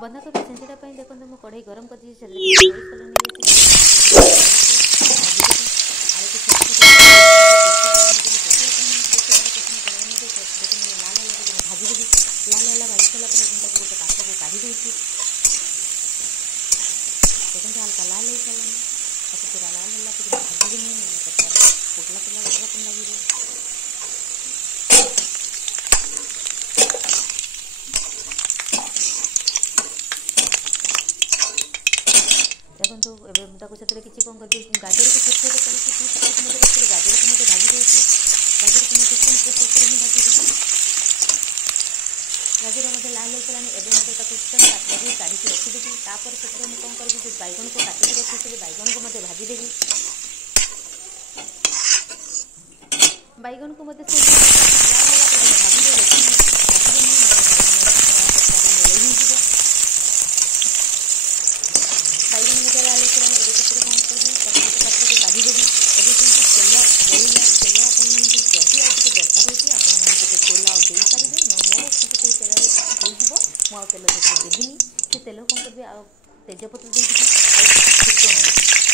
बंधाकोबी छेंचड़ा देखो मुझे कढ़ई गरम कर सोरिष तेल नहीं आलू को छोटे छोटे भाजी देवी लाल है भाजी सारा गोटे पात्र को काढ़ी देती देखते हल्का लाल हो सारा पूरा लाल है भाजी देनी पोटला पोटला रकम लगे देखो से किसी कौन कर गाजर को छोटे छोटे करके गाजर को मत भाजी देती गाजर को मत कम प्रेसर कर भाजी गाजर मत लाल हो सारा एवं मत काटी काढ़ी रखीदेवी तापर से कौन कर बैगन को काटिक रखी बैगन को मत भाजी देवी बैगन को मत भाजी तेल देविनी से तेल कौन करी तेजपत्र देवी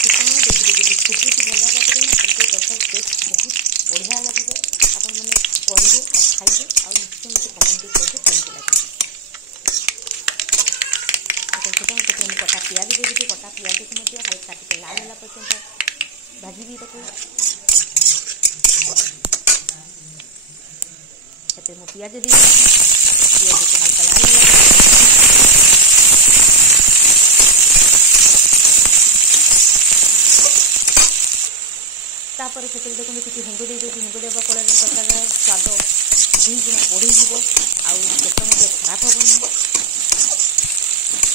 फुटण देखिए फुटुची भल भाव में तरकारी टेस्ट बहुत बढ़िया लगे आपण मैंने करेंगे और खाइबे और निश्चय मत कमेंट करेंगे केमती लगे कटा पियाज देवी कटा पियाज को हल्का टे लाल है पर्यटन भाजी भी पियाज दी पियाज को हल्का लाल तापर से देखो किसी हिंग दे दूँ हिंग देवा फल तरकार स्वाद दुईगुण बढ़ी पेट मत खराब हेनी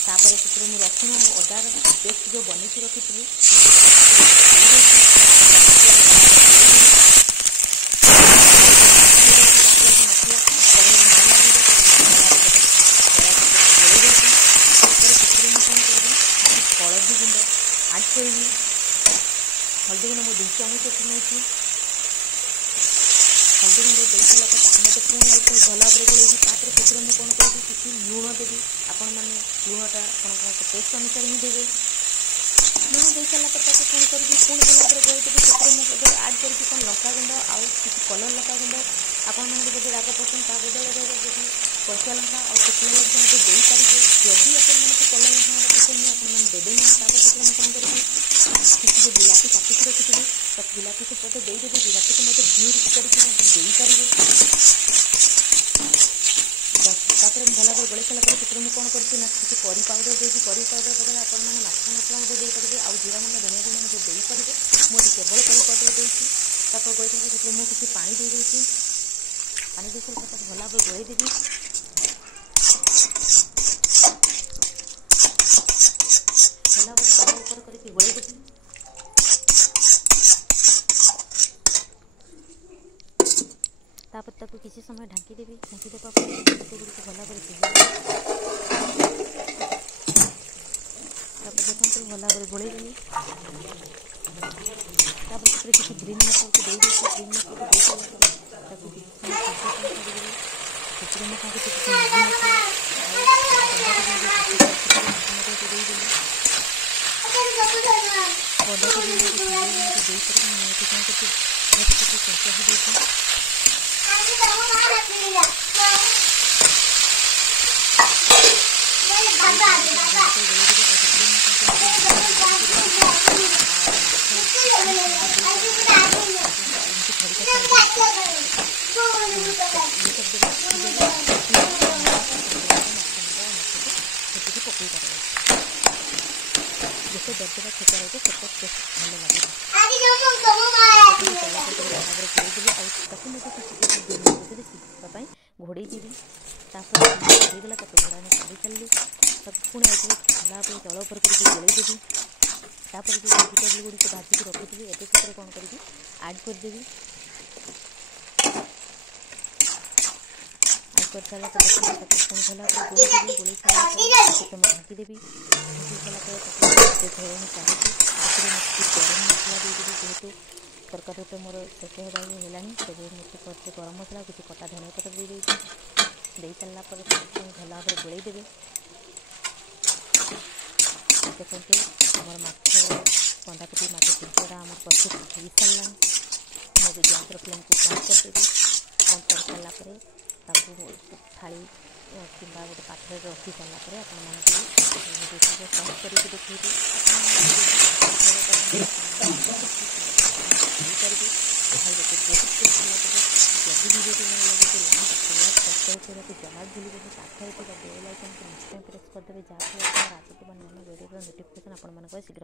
तापर से रसुण अदार पेस्ट जो बन रखी हल्दी गुंड आड करी हल्दी गुंड मुझे 2 चामच नहीं हल्दी गुंड दे सारा मत पुणी भल भाव में गोल तापर से कौन करी किसी लुण देवी आपण मैंने लुणटा टेस्ट अनुसार ही देवे लुण दे सारा कौन कर पुणी भल भाव में गोल देवी से आड कर लंका गुंड आउ किसी कलर लंका गुंड आपण मैंने जो राग पसंद ता बदल कचा लंका और शुक्ला लंका मत दे पारे जदि अपन कलर लंका पसंद नहीं आपने देवे नहीं तापर से कौन कर किसी जो बिलाती काटिक रखी बिलाती को मत देदेवी बिलाती को मत प्यूर करके पारे तापर भल भाव गोल सारा कौन कर किसी करी पाउडर देती करी पाउडर बदले आप माछ मसला मत देपारे आउ जीरा गुंड धनिया गुंड मत देपारे मुझे केवल करी पाउडर देती गोल सारा मुझे किसी पानी दे देती पानी दे सारा भल भाव गोल देवी भल भाव तवा ऊपर करके गोल देवी तापर ताको किसी समय ढांकी देवी ढांकी देवा गुड़ भल भाव देखो भल भाव गोल देवी तापर से किसी ग्रीन मसाला को ग्रीन मसाला दे सारा किसी जिते दरदरा छोटा रहे सेट टेस्ट भल लगे घोड़े देवी घोड़ेगला घोड़ा काढ़ी सारे पुणी भल भाव तल उपर कर गोल देवी तापर जो वेजिटेबल गुड़ी भाजिक रखी एवं से कौन कर आड करदेवी आड कर सारा पुणी भल भाव गोल सारा ढांकीदेवी ढांकी सारापर धरण चाहिए गरम मसला देदेवी जेहेतु तरकारी तो मोर शेष होगा तेज मुझे गरम मसला किसी कटा धनिया पत्र दे सारापर भल भाव गोल देवे देखो आमर माछ बंधाकोबी माछ टिंचरा आम प्रस्तुत हो सारा मुझे गैस फ्लेम को बंद करदेवी बंद कर सारापर थाली कि गोटे पात्र रखी सारापर आपको सर्व करके देखिए जदि वीडियो लगे सब्सक्राइब करने जमा भूलें पाखे बेल आइकन को निश्चय प्रेस करदे जहाँफल आसुवा नुआ वीडियो नोटिफिकेशन आपको शीघ्र